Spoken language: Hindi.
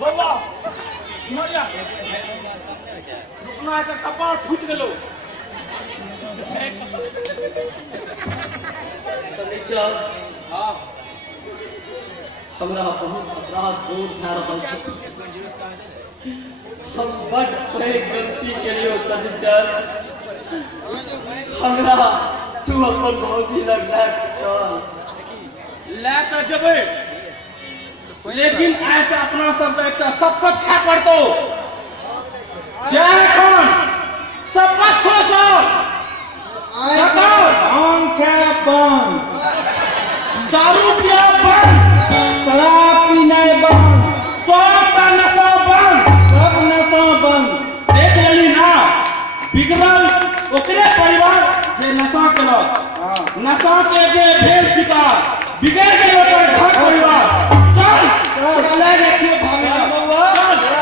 बउआ मरिया रुकना है तो कपार फूट गेलो सनीचर हां हमरा बहुत अपराध दूर भए रहल छै हम बड़ पैघ गलती केलियो सनीचर हमरा तू अपन भौजी लग ले तो जबे लेकिन ऐसा अपना सब एक शपथ खा पड़तो जय खान शपथ खो भांग खा बंद दारू पिया बंद शराब पीनाय बंद सब नशा बंद सब नशा बंद देख लेली ना बिगड़ल ओकरे परिवार जे नशा केलक नशा के जे भेल शिकार बिगड़ गेल ओकर घर परिवार चल ले जाइ छियै